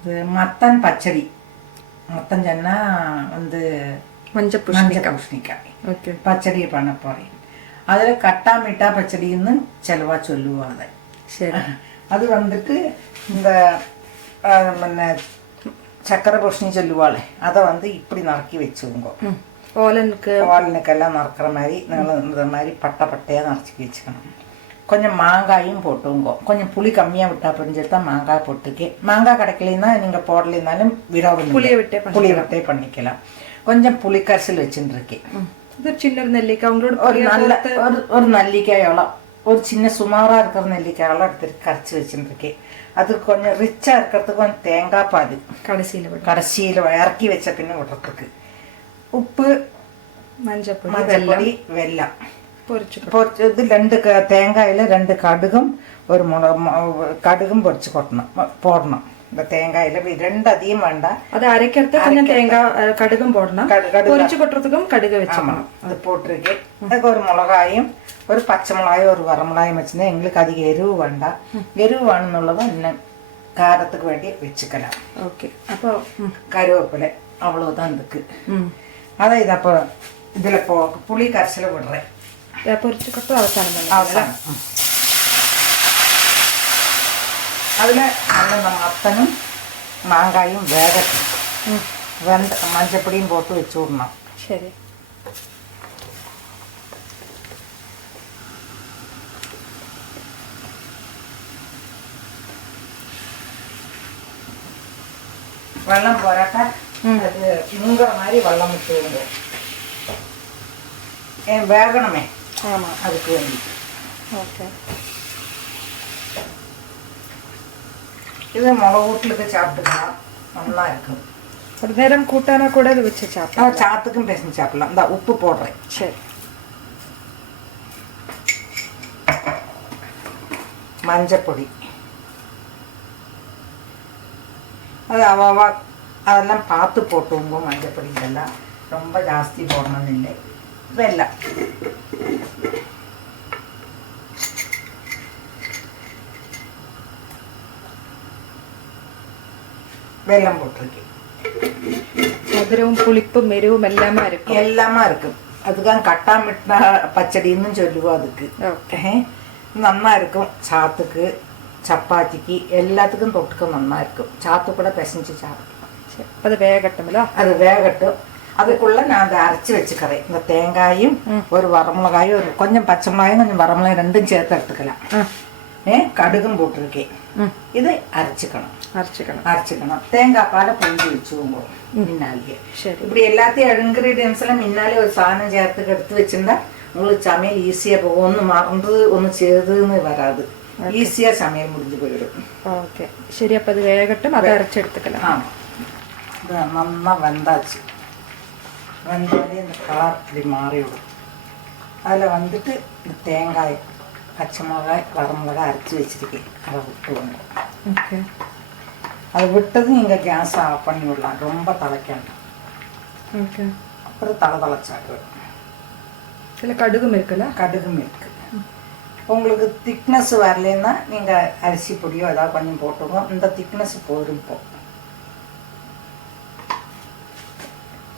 இது மத்தன் பச்சடி. மத்தன் சொன்னா வந்து மஞ்சள் பூசணிக்காய் ஓகே பச்சடி பண்ண போறேன். அதில் கட்டா மிட்டா பச்சடின்னு செலவா சொல்லுவாங்க. சரி. அது வந்துட்டு இந்த சக்கரை பூசணி சொல்லுவாளே அதை வந்து இப்படி நறுக்கி வச்சுக்கோங்க. ஓலனுக்கெல்லாம் நறுக்கிற மாதிரி இந்த மாதிரி பட்டை பட்டையாக நறுக்கி வச்சுக்கணும். கொஞ்சம் மாங்காயும் போட்டுங்க. கொஞ்சம் புளி கம்மியாக விட்டா புரிஞ்சுட்டு தான் மாங்காய் போட்டுருக்கேன். மாங்காய் கிடைக்கலன்னா நீங்கள் போடலைன்னாலும் விரோதம் புளியை விட்டே பண்ணிக்கலாம். கொஞ்சம் புளி கரைசல் வச்சுருக்கேன். இது சின்ன நெல்லிக்காய் உங்களோட ஒரு நல்ல ஒரு நெல்லிக்காய் எவ்வளோ ஒரு சின்ன சுமாராக இருக்கிற நெல்லிக்காய் எவ்வளோ எடுத்துட்டு கரைச்சி வச்சுருக்கேன். அது கொஞ்சம் ரிச்சாக இருக்கிறதுக்கு கொஞ்சம் தேங்காய் பாது கடைசியில் இறக்கி வச்ச பின்ன விடுறதுக்கு உப்பு மஞ்சப்பொடி வெல்லம் பொரிச்சு இது 2 தேங்காயில் 2 கடுகும் ஒரு கடுகும் பொரிச்சு போடணும். இந்த தேங்காயில் 2 அதிகம் வேண்டாம். அது அரைக்கிறதுக்கு கொஞ்சம் தேங்காய் கடுகும் போடணும். பொரிச்சு கொட்டுறதுக்கும் கடுகு வச்சுக்கணும். அது போட்டிருக்கேன். அதுக்கு ஒரு மிளகாயும் ஒரு பச்சை மிளகாயும் ஒரு வரமிளகாயும் வச்சுருந்தா எங்களுக்கு அதிக எருவு வேண்டாம். எருவு வேணும்னுள்ளவா இன்னும் காரத்துக்கு வேண்டி வச்சுக்கலாம். ஓகே. அப்போ கருவேப்பிலை அவ்வளோதான் இருக்கு. அதை இது அப்போ இதில் புளி கரைசல விடுறேன். பொரிச்சு கொட்டு அவசானம். அதில் நல்ல நம்ம அத்தனும் மாங்காயும் வேகட்டும். மஞ்சப்பொடியும் போட்டு வச்சு விடணும். சரி. வெள்ளம் போறாக்கா அது முங்குற மாதிரி வெள்ளம் விட்டுருங்க. வேகணுமே. ஆமாம், அதுக்கு வேண்டி. ஓகே. இது மிளகு வீட்டுக்கு சாப்பிட்டுக்கலாம், நல்லா இருக்கும். ஒரு நேரம் கூட்டானா கூட இது வச்சு சாப்பிடலாம். சாத்துக்கும் பேசி சாப்பிடலாம். இந்த உப்பு போடுறேன். சரி. மஞ்சப்பொடி அது அதெல்லாம் பார்த்து போட்டுவோங்க. மஞ்சப்பொடி இதெல்லாம் ரொம்ப ஜாஸ்தி போடணும்னு இல்லை. வெல்லம் வெல்லம் போட்டிருக்கேன். மதுரவும் புளிப்பும் மெருவும் எல்லாமே இருக்கும். அதுக்காக கட்டா மிட்டா பச்சடின்னு சொல்லுவோம். அதுக்கு ஓகே நன்னா இருக்கும். சாத்துக்கு சப்பாத்திக்கு எல்லாத்துக்கும் தொட்டுக்க நல்லா இருக்கும். சாத்து கூட பிசைஞ்சு சாப்பிடலாம். அது வேகட்டும்ல. அது வேகட்டும். அதுக்குள்ள நான் அதை அரைச்சி வச்சுக்கிறேன். இந்த தேங்காயும் ஒரு வரமிளகாயும் ஒரு கொஞ்சம் பச்சை மிளகாயும் கொஞ்சம் வரமிளகாயும் 2ம் சேர்த்து எடுத்துக்கலாம். கடுகும் போட்டிருக்கேன். இதை அரைச்சிக்கணும். தேங்காய் பாலை பொங்கி வச்சுவோங்க முன்னாலேயே. இப்படி எல்லாத்தையும் இன்கிரீடியன்ஸ் எல்லாம் முன்னாலே ஒரு சாதனம் சேர்த்துக்கு எடுத்து வச்சிருந்தா உங்களுக்கு சமையல் ஈஸியா போகும். ஒன்று மறந்து ஒன்று சேதுன்னு வராது. ஈஸியா சமையல் முடிஞ்சு போயிடும். ஓகே சரி. அப்போ அது வேகட்டும். அதை அரைச்சி எடுத்துக்கலாம். ஆமாம். இது நல்லா வெந்தாச்சு. வெந்தாலே இந்த கலர் இப்படி மாறிவிடும். அதில் வந்துட்டு இந்த தேங்காய் பச்சை மிளகாய் வரமிளகாய் அரைச்சி வச்சிருக்கேன். அதை விட்டுவோங்க. ஓகே. அதை விட்டதும் நீங்கள் கேஸ் ஆஃப் பண்ணி விடலாம். ரொம்ப தலைக்கணும். ஓகே. அப்புறம் தலைச்சாக்கு. இதில் கடுகும் இருக்குல்ல? கடுகும் இருக்கு. உங்களுக்கு திக்னஸ் வரலன்னா நீங்கள் அரிசி பொடியோ ஏதாவது கொஞ்சம் போட்டுக்கோ. இந்த திக்னஸ் போதும்.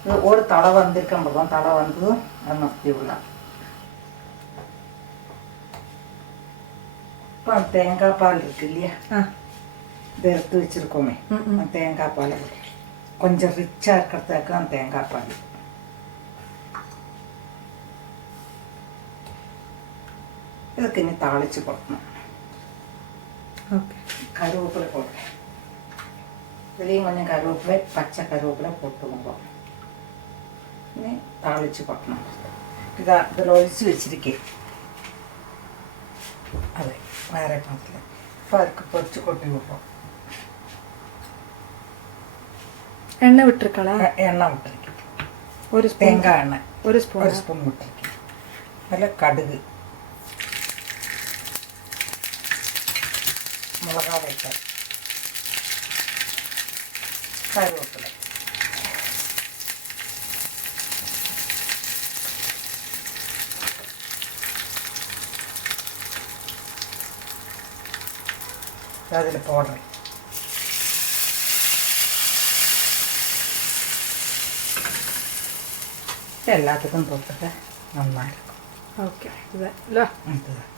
இது ஒரு தலை வந்திருக்கோம். தலை வந்ததும் அதை நிறுத்தி விடலாம். இப்போ தேங்காய் பால் இருக்கு இல்லையா, இதை எடுத்து வச்சிருக்கோமே, தேங்காய் பால் கொஞ்சம் ரிச்சாக இருக்கிறதுக்கு அந்த தேங்காய் பால் இதுக்கு இனி தாளிச்சு போடணும். ஓகே. கருவேப்பிலை போடுறேன். இதுலேயும் கொஞ்சம் கருவேப்பிலை பச்சை கருவேப்பிலை போட்டுவோங்க. இனி தாளிச்சு போட்டணும். இதில் ஒழிச்சு வச்சிருக்கேன். அது வேற பாத்தில் இப்போ அதுக்கு பொரிச்சு கொட்டி விடுறோம். எண்ணெய் விட்டுருக்கலாம். எண்ணெய் விட்டுருக்கேன். ஒரு தேங்காய் எண்ணெய் ஒரு ஸ்பூன் விட்டுருக்கேன். அதில் கடுகு மிளகா வைக்க கருவேப்பிலை அதில் போடுறேன். எல்லாத்துக்கும் தொட்டுக்க நல்லா இருக்கும். ஓகே இதுதான் இல்லை இதுதான்